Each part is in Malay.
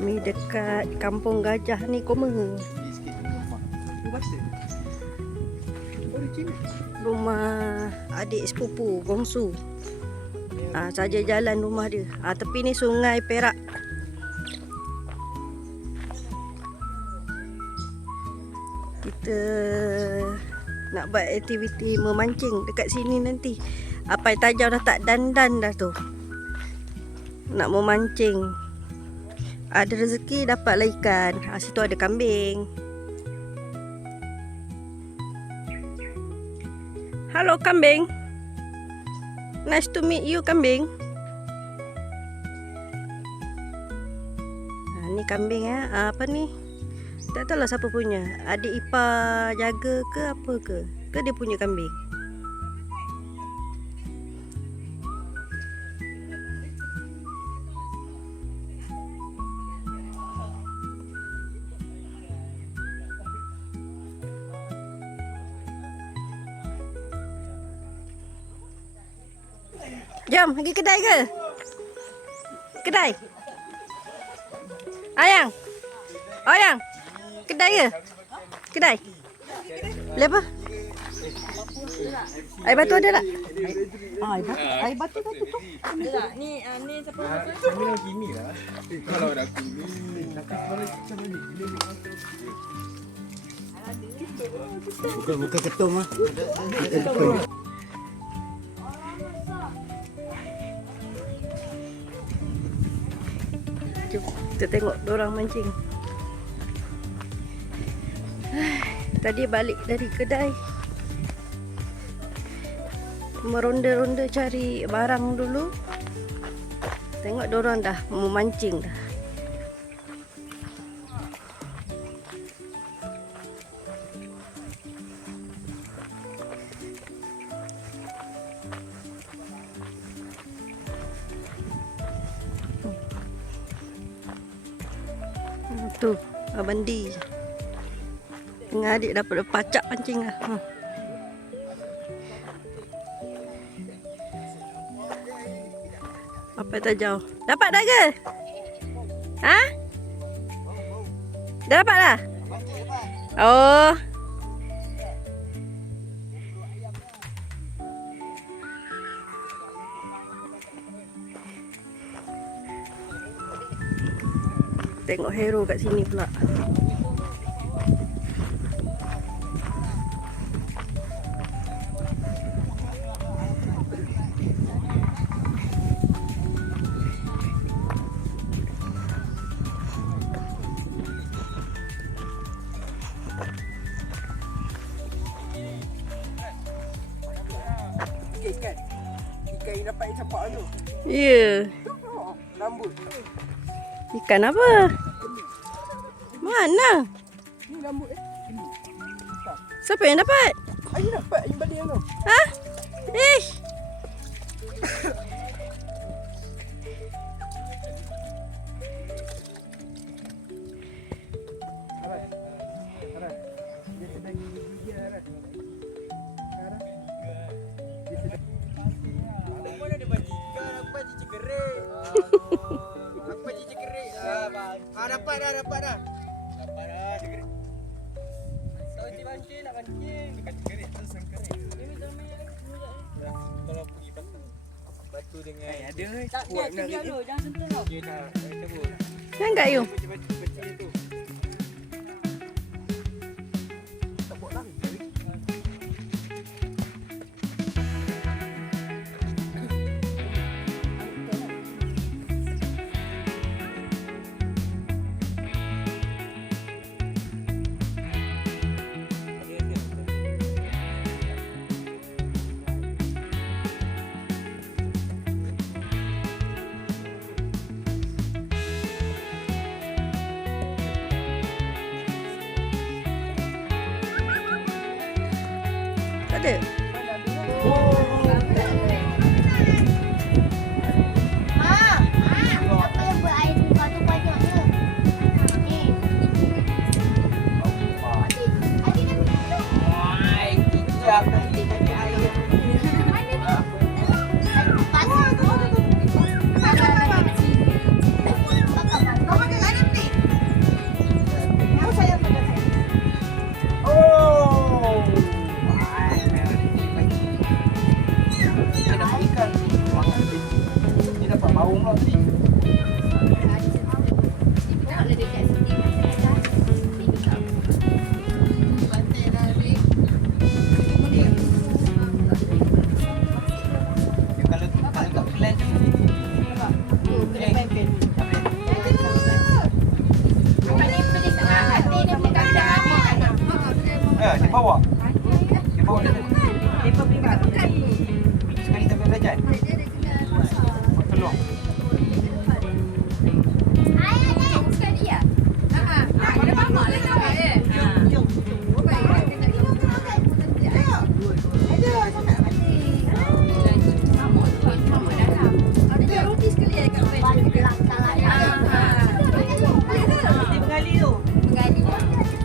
Kami dekat Kampung Gajah ni Koma. Rumah adik sepupu bongsu. Saja jalan rumah dia. Tepi ni Sungai Perak. Kita nak buat aktiviti memancing dekat sini nanti. Apai Tajau dah tak dandan dah tu. Nak memancing. Ada rezeki dapatlah ikan. Situ ada kambing. Halo kambing. Nice to meet you kambing. Ni kambing ya. Apa ni? Tak tahu lah siapa punya. Adik ipar jaga ke apa ke? Ke dia punya kambing? Jom, pergi kedai ke? Kedai? Ayang? Ayang? Kedai ke? Kedai? Beli apa? Air batu ada tak? Air batu tak tutup? Ada tak? Ni siapa batu? Kami nak gini lah. Kalau dah gini. Buka ketum ah. Jom kita tengok dorang mancing. Tadi balik dari kedai, meronda-ronda cari barang dulu. Tengok dorang dah memancing dah. Tu, Abang D dengan adik dapat pacak pancing lah. Apa Tajau? Dapat dah ke? Ha? Dah dapat dah? Oh. Tengok hero kat sini pula. Ikan yang dapat campak tu. Ya. Rambut. Ikan apa? Mana? Ni rambut Siapa yang dapat? Air dapat yang balik tu. Ha? Ish. Dia sedang gigi Aras. Mana dia bagi ikan? Aku bagi cekerik. Aku bagi cekerik. Dapat dah. Dapat dah cekerik. Kau mancing nak mancing. Dekat cekerik tu sangkerik. Ini sama yang kalau pergi batu dengan ada Tak, dia tinggal dulu. Jangan sentuh tau. dia dah cabut. Jangan kat you. Baca tu. Tak buat lari. Tak ada. Bau pula tadi. Kalau kat plan tu dia bawa. Dia bawa dia. Sekali sampai belajar. Tolong.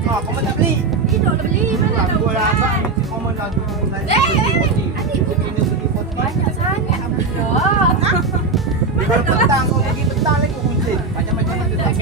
Ah, kau tak beli. Aku lah kau lagu kalau petang kau pergi petang lagi kunci. Macam-macam ada tak.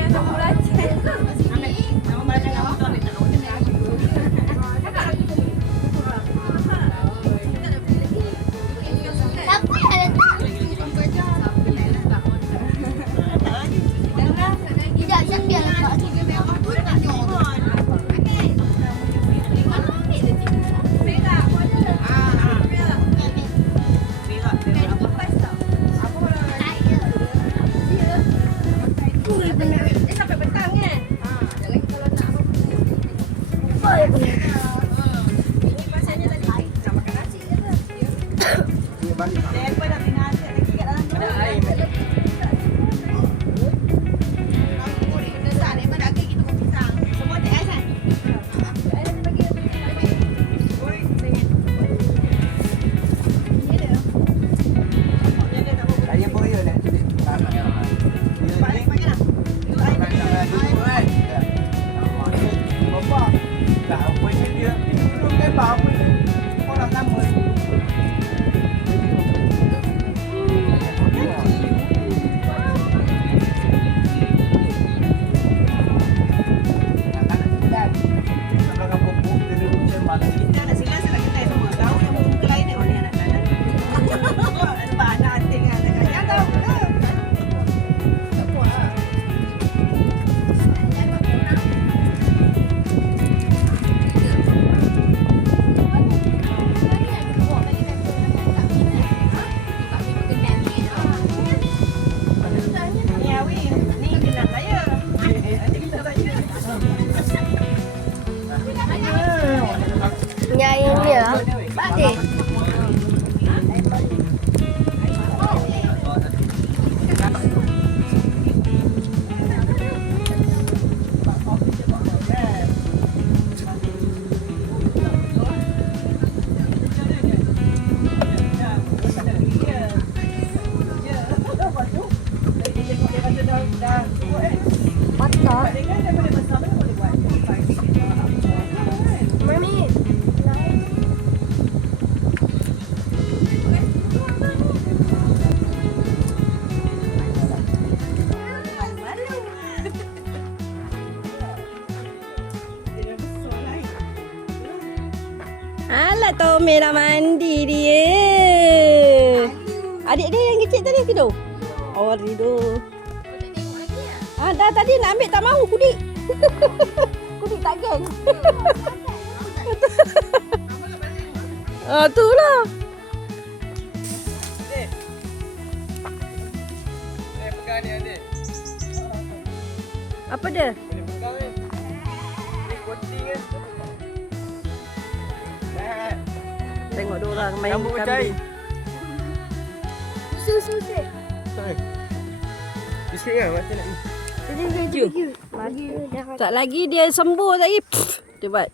Alah Tommy dah mandi dia. Adik dia yang kecil tadi tidur. Oh tidur. Dah tadi nak ambil tak mahu kudik. Kudik tak geng. Tu lah. Pegang ni adik. Apa dia? Boleh pegang ni. Ni coating kan. Tengok dia orang main Rambut kambing. Susu. Sorry. Bisik kan macam nak ni. Tak lagi dia sembuh lagi. Dia buat.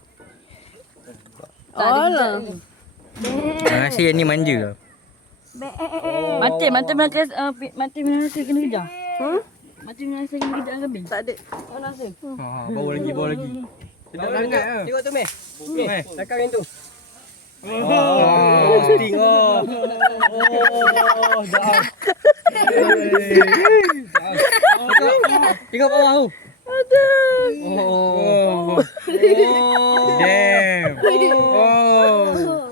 Alah. Rasa yang ni manja. Mati minasa kena kejar. Mati minasa kena kejar kambing. Tak ada. Bawa lagi. Sedap sangat ah. Tengok tu meh. Meh, takang yang tu. Sting oh. Dah. Tengok bawah tu. Oh. Damn. Oh.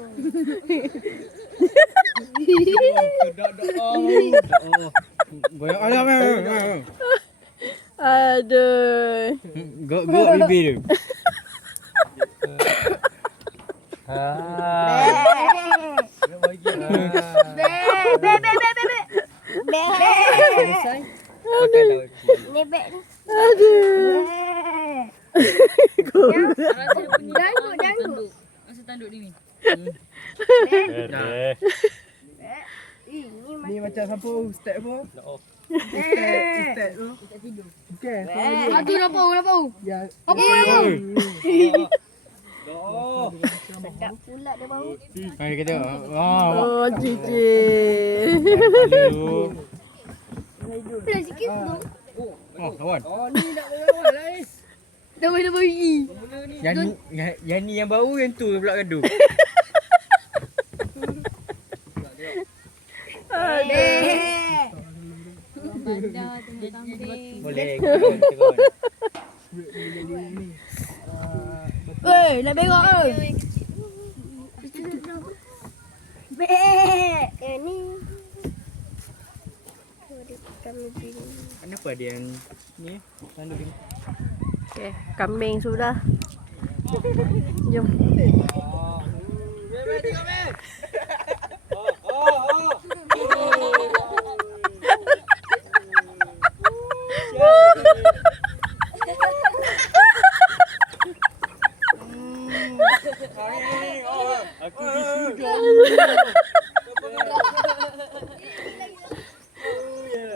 Goyang alam. Aduh. Gok bibir dia. Selesai. Makan dah. Aduh. Rasa punya tanduk. Rasa tanduk ni. Ni macam siapa ustaz apa? Ustaz tu. Bukan. Satu dah bau. Ya. Apa? Oh. Sedap pula dia bau. Hai kata. Wow. Oh, cici. Pelan sikit tu. Oh, kawan. Oh, ni nak lawan lah. Dah bau gigi. Yang ni yang bau, yang tu pula gaduh. Bandar tengah kambing. Boleh kawan. Weh, nak berak ke? Ni Kenapa dia yang ni tanduk ni? Okay, kambing sudah. Jom. Aku di syurga.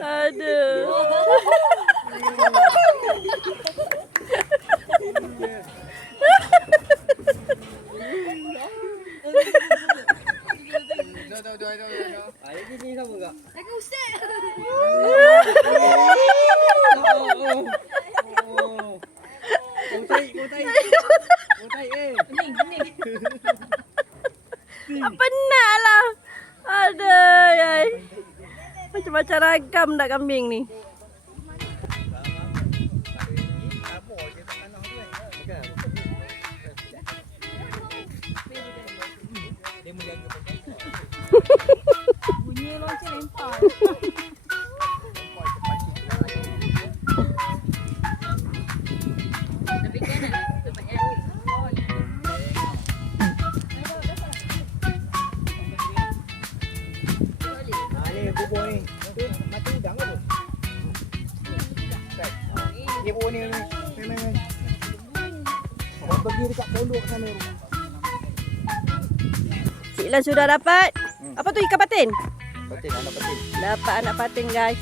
Aduh. Ini ni sama enggak? Lagi ustaz. Kau tai. Pening. Penat lah. Aduh, yai. Macam-macam ragam dah kambing ni. Bunyi lonceng lempar. Tapi kan nak tempat yang Ni bubur ni. Mati udang ke tu? Dia bubur ni memang. Orang pergi dekat pondok sana. Cik Lan sudah dapat. Apa tu ikan patin? Patin, anak patin. Dapat anak patin, guys.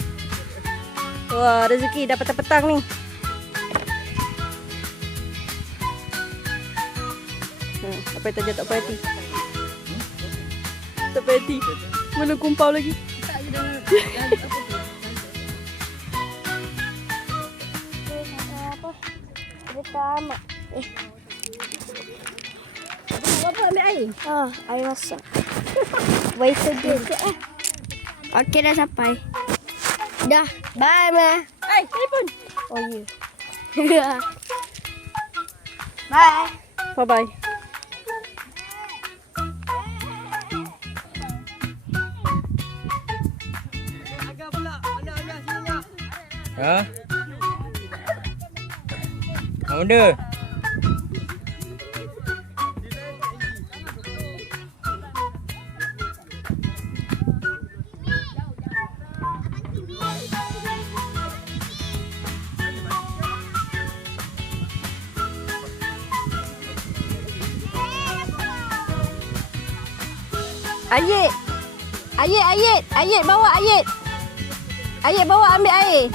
Wah, rezeki dah petang-petang ni. Apa yang terjadi tak perhati? Tak perhati. Mana kumpau lagi? tamat. Apa ambil air? Air masak. Wait again. Okey, dah sampai. Dah. Bye, Ma. Telefon. Oh, ya. Bye. Bye-bye. Ha? Apa benda? Ayet. Ayet bawa Ayet. Ayet bawa ambil air.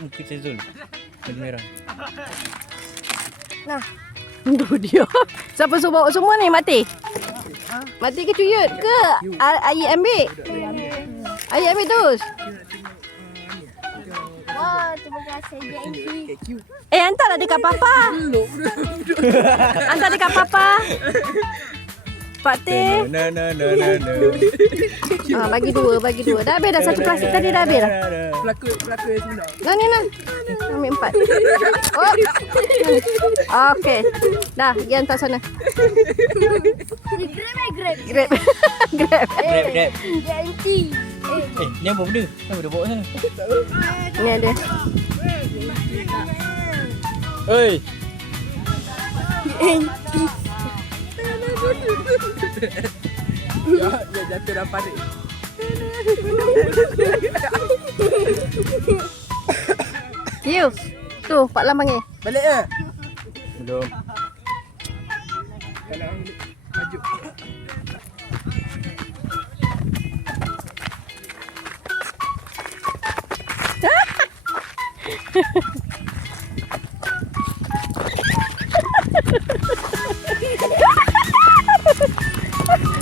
Muka Cezul. Warna merah. Nah. Itu dia. Siapa suruh bawa semua ni mati? Mati ke cuyut ke? Ayet ambil. Ayet ambil terus. Oh, terima kasih JNP. Hantarlah dekat papa. Hantar dekat papa. Pak Teh. Bagi dua. Dah habis dah satu plastik tadi dah habis dah. Pelakon sebenar. Ni. Ambil 4. Oh. Okey. Dah, pergi hantar sana. Grab. Grab. Grab. JNT. Ni apa benda? Kenapa dia bawa sana? Ni ada. Oi. Ya jatuh dah panik. You. Tu, Pak Lam panggil. Balik ke? Belum. Maju.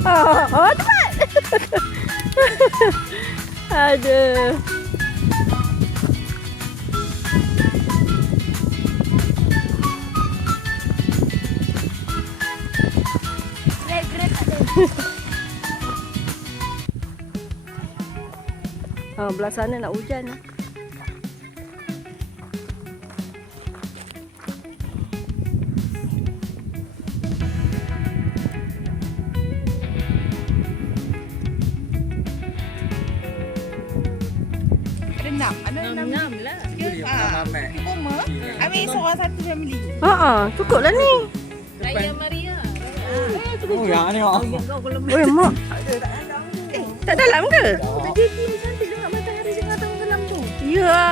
Oh, cepat. Aduh. Grab tak ada. Belah sana nak hujan. Enam lah. Ambil seorang satu family. Cukuplah ni. Raya Maria. Oh, yang ni mak. Oi, mak. Tak dalam ke? Jadi cantik dengan matahari dengan tenggelam tu. Ya.